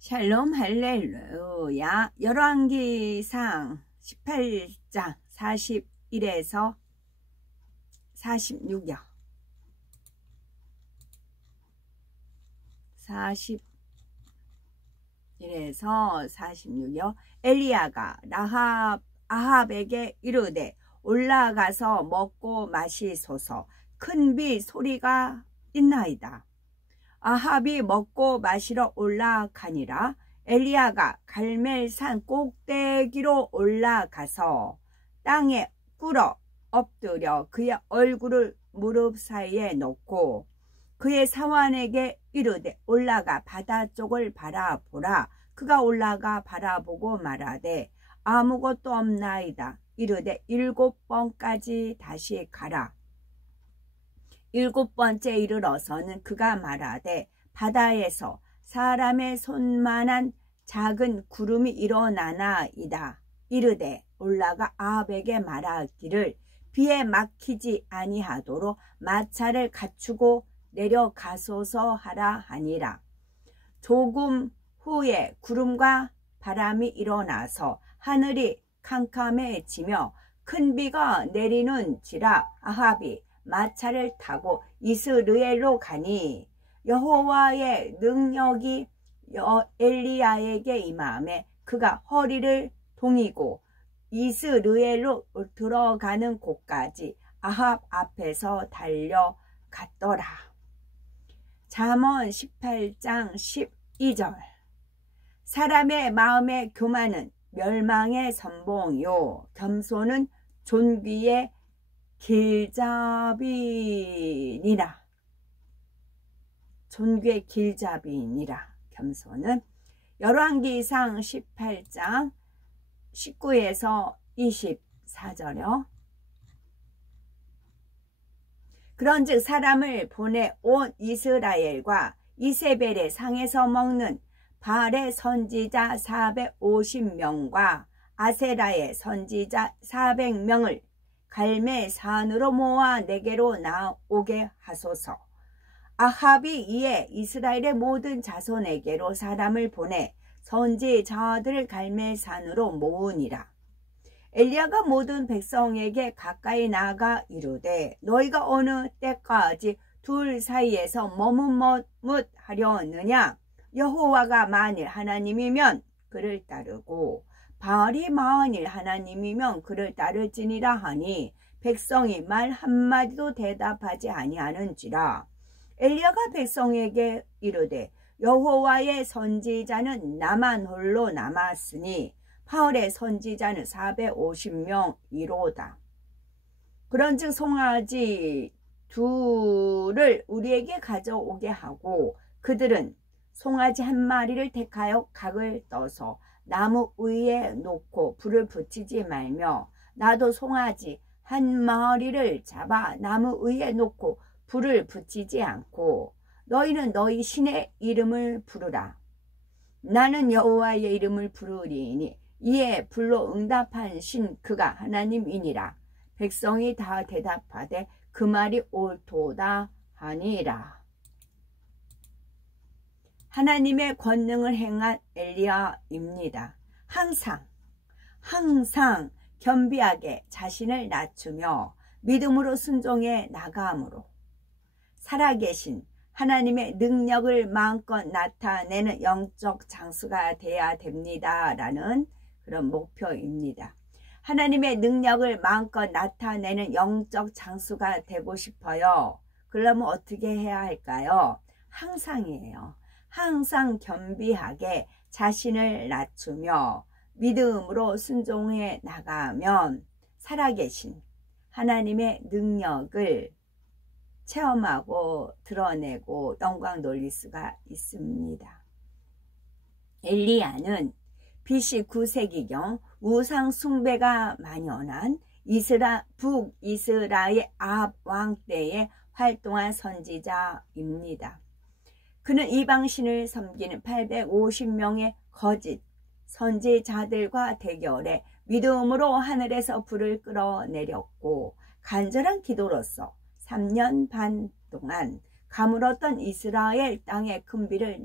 샬롬 할렐루야. 열왕기상 18장 41에서 46여 41에서 46여 엘리야가 아합에게 이르되 올라가서 먹고 마시소서. 큰 비 소리가 있나이다. 아합이 먹고 마시러 올라가니라. 엘리야가 갈멜산 꼭대기로 올라가서 땅에 꿇어 엎드려 그의 얼굴을 무릎 사이에 놓고 그의 사환에게 이르되 올라가 바다 쪽을 바라보라. 그가 올라가 바라보고 말하되 아무것도 없나이다. 이르되 7번까지 다시 가라. 7번째 이르러서는 그가 말하되 바다에서 사람의 손만한 작은 구름이 일어나나이다. 이르되 올라가 아합에게 말하기를 비에 막히지 아니하도록 마차를 갖추고 내려가소서 하라 하니라. 조금 후에 구름과 바람이 일어나서 하늘이 캄캄해지며 큰 비가 내리는지라. 아합이 마차를 타고 이스라엘로 가니 여호와의 능력이 엘리야에게 임하매 그가 허리를 동이고 이스라엘로 들어가는 곳까지 아합 앞에서 달려갔더라. 잠언 18장 12절. 사람의 마음의 교만은 멸망의 선봉이요 겸손은 존귀의 길잡이니라. 존귀의 길잡이니라. 겸손은. 열왕기상 18장 19에서 24절요. 그런즉 사람을 보내 온 이스라엘과 이세벨의 상에서 먹는 바알의 선지자 450명과 아세라의 선지자 400명을 갈멜산으로 모아 내게로 나오게 하소서. 아합이 이에 이스라엘의 모든 자손에게로 사람을 보내 선지자들을 갈멜산으로 모으니라. 엘리야가 모든 백성에게 가까이 나가 이르되 너희가 어느 때까지 둘 사이에서 머뭇머뭇하려느냐. 여호와가 만일 하나님이면 그를 따르고 바알이 만일 하나님이면 그를 따를지니라 하니 백성이 말 한마디도 대답하지 아니하는지라. 엘리야가 백성에게 이르되 여호와의 선지자는 나만 홀로 남았으니 바알의 선지자는 450명이로다. 그런즉 송아지 둘을 우리에게 가져오게 하고 그들은 송아지 한 마리를 택하여 각을 떠서 나무 위에 놓고 불을 붙이지 말며 나도 송아지 한 마리를 잡아 나무 위에 놓고 불을 붙이지 않고 너희는 너희 신의 이름을 부르라. 나는 여호와의 이름을 부르리니 이에 불로 응답한 신 그가 하나님이니라. 백성이 다 대답하되 그 말이 옳도다 하니라. 하나님의 권능을 행한 엘리야입니다. 항상 겸비하게 자신을 낮추며 믿음으로 순종해 나감으로 살아계신 하나님의 능력을 마음껏 나타내는 영적 장수가 되어야 됩니다. 라는 그런 목표입니다. 하나님의 능력을 마음껏 나타내는 영적 장수가 되고 싶어요. 그러면 어떻게 해야 할까요? 항상이에요. 항상 겸비하게 자신을 낮추며 믿음으로 순종해 나가면 살아계신 하나님의 능력을 체험하고 드러내고 영광 돌릴 수가 있습니다. 엘리야는 BC 9세기경 우상 숭배가 만연한 북이스라엘 아합 왕 때에 활동한 선지자입니다. 그는 이방신을 섬기는 850명의 거짓 선지자들과 대결해 믿음으로 하늘에서 불을 끌어내렸고 간절한 기도로서 3년 반 동안 가물었던 이스라엘 땅에 큰 비를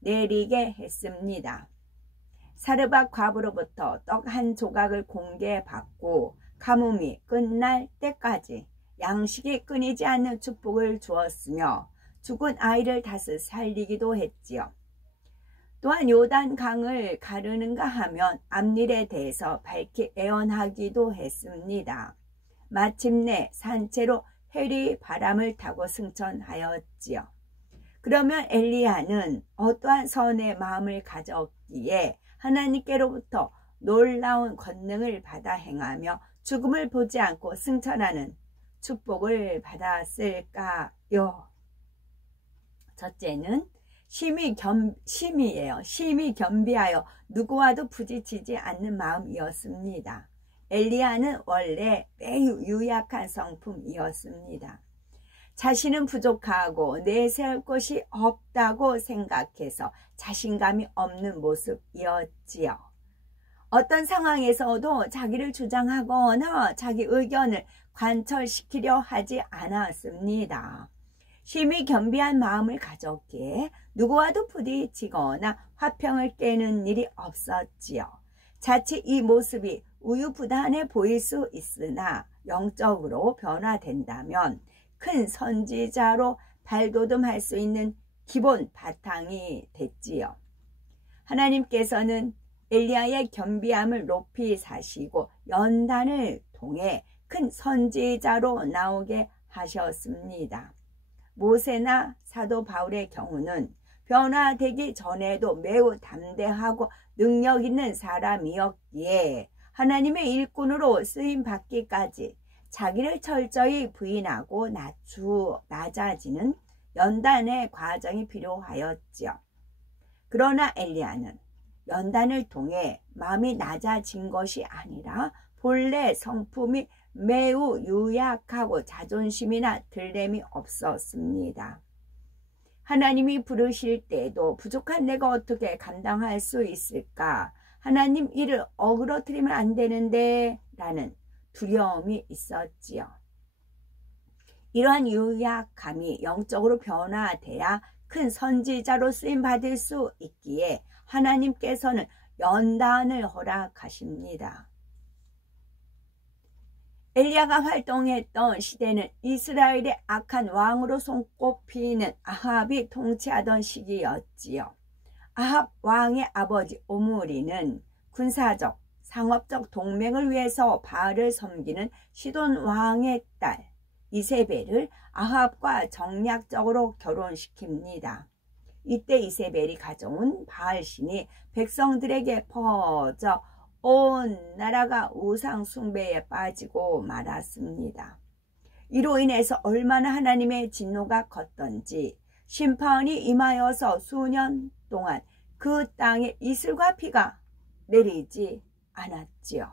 내리게 했습니다. 사르밧 과부로부터 떡 한 조각을 공개받고 가뭄이 끝날 때까지 양식이 끊이지 않는 축복을 주었으며 죽은 아이를 다시 살리기도 했지요. 또한 요단 강을 가르는가 하면 앞일에 대해서 밝히 애언하기도 했습니다. 마침내 산채로 해리 바람을 타고 승천하였지요. 그러면 엘리야는 어떠한 선의 마음을 가졌기에 하나님께로부터 놀라운 권능을 받아 행하며 죽음을 보지 않고 승천하는 축복을 받았을까요? 첫째는 심히 겸비하여 누구와도 부딪히지 않는 마음이었습니다. 엘리야는 원래 매우 유약한 성품이었습니다. 자신은 부족하고 내세울 것이 없다고 생각해서 자신감이 없는 모습이었지요. 어떤 상황에서도 자기를 주장하거나 자기 의견을 관철시키려 하지 않았습니다. 심히 겸비한 마음을 가졌기에 누구와도 부딪히거나 화평을 깨는 일이 없었지요. 자칫 이 모습이 우유부단해 보일 수 있으나 영적으로 변화된다면 큰 선지자로 발돋움할 수 있는 기본 바탕이 됐지요. 하나님께서는 엘리야의 겸비함을 높이 사시고 연단을 통해 큰 선지자로 나오게 하셨습니다. 모세나 사도 바울의 경우는 변화되기 전에도 매우 담대하고 능력 있는 사람이었기에 하나님의 일꾼으로 쓰임받기까지 자기를 철저히 부인하고 낮아지는 연단의 과정이 필요하였지요. 그러나 엘리야는 연단을 통해 마음이 낮아진 것이 아니라 본래 성품이 매우 유약하고 자존심이나 들램이 없었습니다. 하나님이 부르실 때도 부족한 내가 어떻게 감당할 수 있을까? 하나님 일을 어그러뜨리면 안 되는데 라는 두려움이 있었지요. 이러한 유약함이 영적으로 변화돼야 큰 선지자로 쓰임받을 수 있기에 하나님께서는 연단을 허락하십니다. 엘리야가 활동했던 시대는 이스라엘의 악한 왕으로 손꼽히는 아합이 통치하던 시기였지요. 아합 왕의 아버지 오므리는 군사적, 상업적 동맹을 위해서 바알을 섬기는 시돈 왕의 딸 이세벨을 아합과 정략적으로 결혼시킵니다. 이때 이세벨이 가져온 바알신이 백성들에게 퍼져 온 나라가 우상 숭배에 빠지고 말았습니다. 이로 인해서 얼마나 하나님의 진노가 컸던지 심판이 임하여서 수년 동안 그 땅에 이슬과 비가 내리지 않았지요.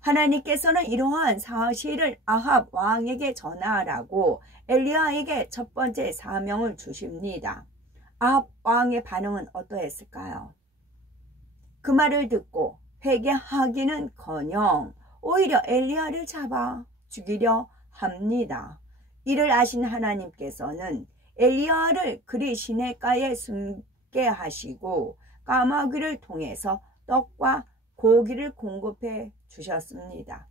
하나님께서는 이러한 사실을 아합 왕에게 전하라고 엘리야에게 첫 번째 사명을 주십니다. 아합 왕의 반응은 어떠했을까요? 그 말을 듣고 회개하기는커녕 오히려 엘리야를 잡아 죽이려 합니다. 이를 아신 하나님께서는 엘리야를 그리 시냇가에 숨게 하시고 까마귀를 통해서 떡과 고기를 공급해 주셨습니다.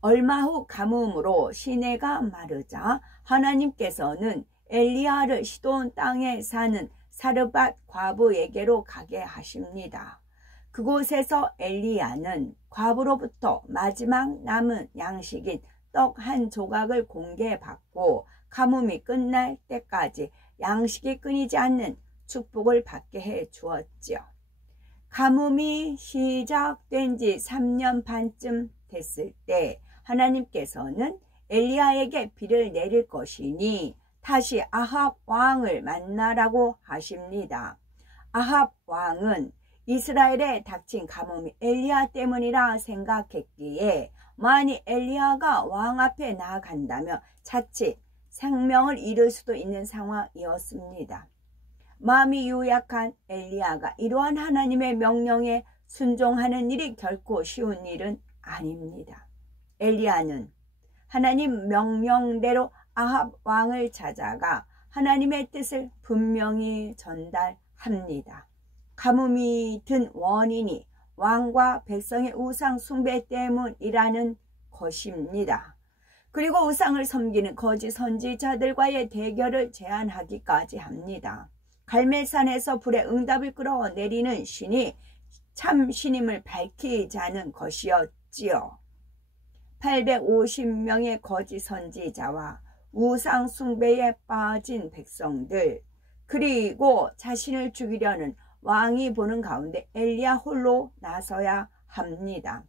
얼마 후 가뭄으로 시내가 마르자 하나님께서는 엘리야를 시돈 땅에 사는 사르밧 과부에게로 가게 하십니다. 그곳에서 엘리야는 과부로부터 마지막 남은 양식인 떡 한 조각을 공개받고 가뭄이 끝날 때까지 양식이 끊이지 않는 축복을 받게 해 주었지요. 가뭄이 시작된 지 3년 반쯤 됐을 때 하나님께서는 엘리야에게 비를 내릴 것이니 다시 아합 왕을 만나라고 하십니다. 아합 왕은 이스라엘에 닥친 가뭄이 엘리야 때문이라 생각했기에 만일 엘리야가 왕 앞에 나아간다면 자칫 생명을 잃을 수도 있는 상황이었습니다. 마음이 유약한 엘리야가 이러한 하나님의 명령에 순종하는 일이 결코 쉬운 일은 아닙니다. 엘리야는 하나님 명령대로 아합 왕을 찾아가 하나님의 뜻을 분명히 전달합니다. 가뭄이 든 원인이 왕과 백성의 우상 숭배 때문이라는 것입니다. 그리고 우상을 섬기는 거짓 선지자들과의 대결을 제안하기까지 합니다. 갈멜산에서 불의 응답을 끌어내리는 신이 참 신임을 밝히자는 것이었지요. 850명의 거짓 선지자와 우상 숭배에 빠진 백성들, 그리고 자신을 죽이려는 왕이 보는 가운데 엘리야 홀로 나서야 합니다.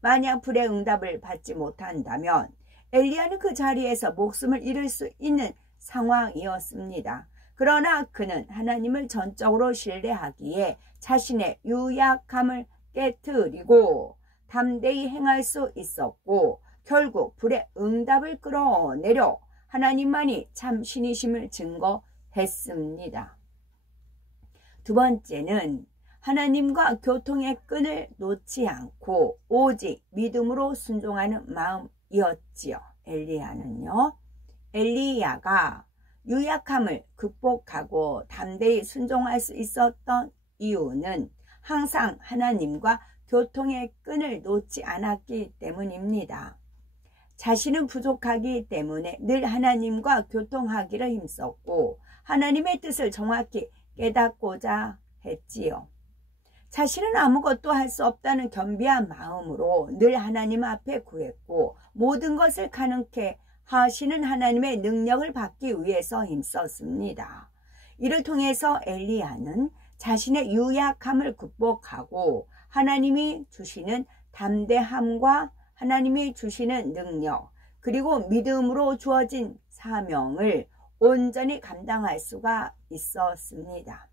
만약 불의 응답을 받지 못한다면 엘리야는 그 자리에서 목숨을 잃을 수 있는 상황이었습니다. 그러나 그는 하나님을 전적으로 신뢰하기에 자신의 유약함을 깨트리고 담대히 행할 수 있었고, 결국 불의 응답을 끌어내려 하나님만이 참 신이심을 증거했습니다. 두 번째는 하나님과 교통의 끈을 놓지 않고 오직 믿음으로 순종하는 마음이었지요. 엘리야가 유약함을 극복하고 담대히 순종할 수 있었던 이유는 항상 하나님과 교통의 끈을 놓지 않았기 때문입니다. 자신은 부족하기 때문에 늘 하나님과 교통하기를 힘썼고 하나님의 뜻을 정확히 깨닫고자 했지요. 자신은 아무것도 할 수 없다는 겸비한 마음으로 늘 하나님 앞에 구했고 모든 것을 가능케 하시는 하나님의 능력을 받기 위해서 힘썼습니다. 이를 통해서 엘리야는 자신의 유약함을 극복하고 하나님이 주시는 담대함과 하나님이 주시는 능력, 그리고 믿음으로 주어진 사명을 온전히 감당할 수가 있었습니다.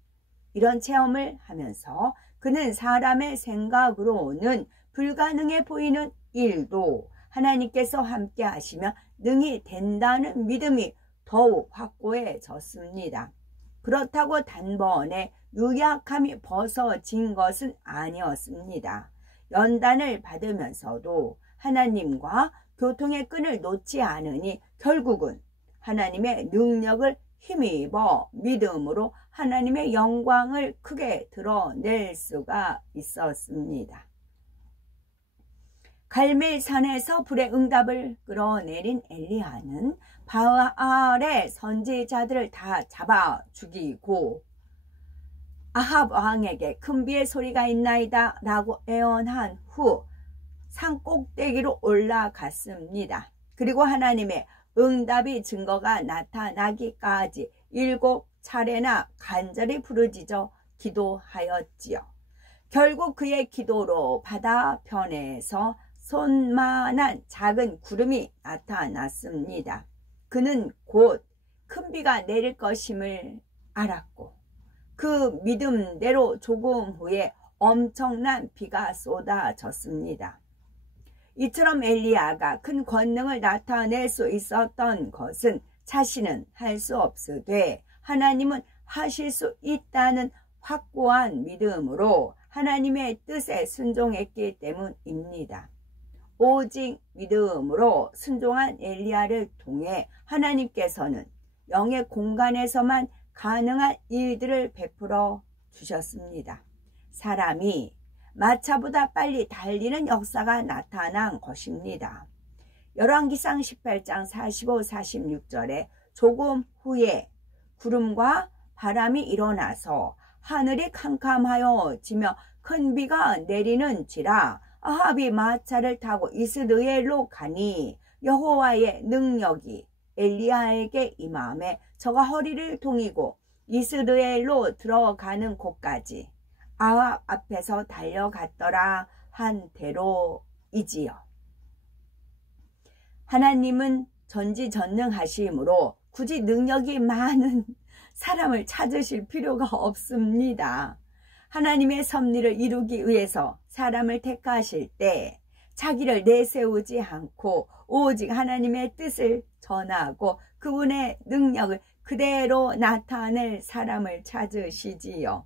이런 체험을 하면서 그는 사람의 생각으로는 불가능해 보이는 일도 하나님께서 함께 하시면 능히 된다는 믿음이 더욱 확고해졌습니다. 그렇다고 단번에 유약함이 벗어진 것은 아니었습니다. 연단을 받으면서도 하나님과 교통의 끈을 놓지 않으니 결국은 하나님의 능력을 힘입어 믿음으로 하나님의 영광을 크게 드러낼 수가 있었습니다. 갈멜산에서 불의 응답을 끌어내린 엘리야는 바알의 선지자들을 다 잡아 죽이고 아합 왕에게 큰 비의 소리가 있나이다 라고 애원한 후 산꼭대기로 올라갔습니다. 그리고 하나님의 응답이 증거가 나타나기까지 7차례나 간절히 부르짖어 기도하였지요. 결국 그의 기도로 바다편에서 손만한 작은 구름이 나타났습니다. 그는 곧 큰 비가 내릴 것임을 알았고 그 믿음대로 조금 후에 엄청난 비가 쏟아졌습니다. 이처럼 엘리야가 큰 권능을 나타낼 수 있었던 것은 자신은 할 수 없으되 하나님은 하실 수 있다는 확고한 믿음으로 하나님의 뜻에 순종했기 때문입니다. 오직 믿음으로 순종한 엘리야를 통해 하나님께서는 영의 공간에서만 가능한 일들을 베풀어 주셨습니다. 사람이 마차보다 빨리 달리는 역사가 나타난 것입니다. 열왕기상 18장 45, 46절에 조금 후에 구름과 바람이 일어나서 하늘이 캄캄하여 지며 큰 비가 내리는지라 아합이 마차를 타고 이스라엘로 가니 여호와의 능력이 엘리야에게 임함에 저가 허리를 동이고 이스라엘로 들어가는 곳까지 아합 앞에서 달려갔더라 한 대로이지요. 하나님은 전지전능하심으로 굳이 능력이 많은 사람을 찾으실 필요가 없습니다. 하나님의 섭리를 이루기 위해서 사람을 택하실 때 자기를 내세우지 않고 오직 하나님의 뜻을 전하고 그분의 능력을 그대로 나타낼 사람을 찾으시지요.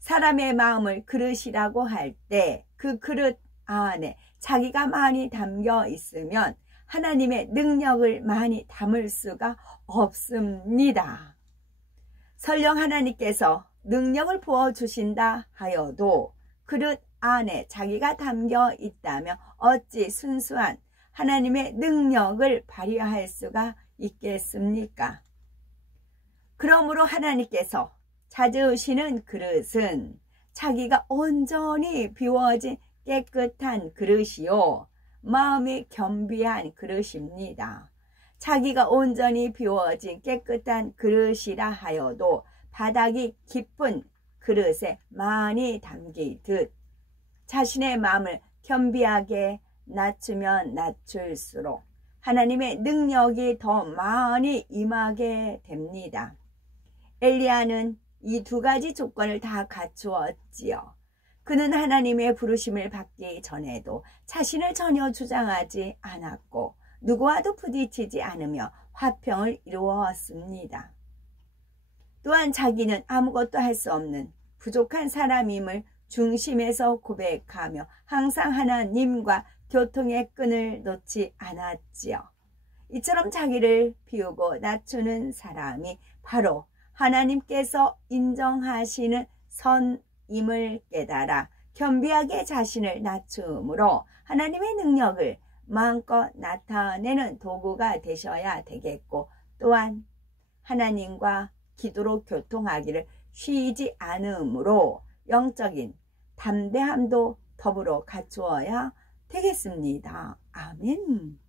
사람의 마음을 그릇이라고 할 때 그 그릇 안에 자기가 많이 담겨 있으면 하나님의 능력을 많이 담을 수가 없습니다. 설령 하나님께서 능력을 부어주신다 하여도 그릇 안에 자기가 담겨 있다면 어찌 순수한 하나님의 능력을 발휘할 수가 있겠습니까? 그러므로 하나님께서 찾으시는 그릇은 자기가 온전히 비워진 깨끗한 그릇이요 마음이 겸비한 그릇입니다. 자기가 온전히 비워진 깨끗한 그릇이라 하여도 바닥이 깊은 그릇에 많이 담기듯 자신의 마음을 겸비하게 낮추면 낮출수록 하나님의 능력이 더 많이 임하게 됩니다. 엘리야는 이 두 가지 조건을 다 갖추었지요. 그는 하나님의 부르심을 받기 전에도 자신을 전혀 주장하지 않았고 누구와도 부딪히지 않으며 화평을 이루었습니다. 또한 자기는 아무것도 할 수 없는 부족한 사람임을 중심에서 고백하며 항상 하나님과 교통의 끈을 놓지 않았지요. 이처럼 자기를 비우고 낮추는 사람이 바로 하나님께서 인정하시는 선임을 깨달아 겸비하게 자신을 낮춤으로 하나님의 능력을 마음껏 나타내는 도구가 되셔야 되겠고 또한 하나님과 기도로 교통하기를 쉬지 않으므로 영적인 담대함도 더불어 갖추어야 되겠습니다. 아멘.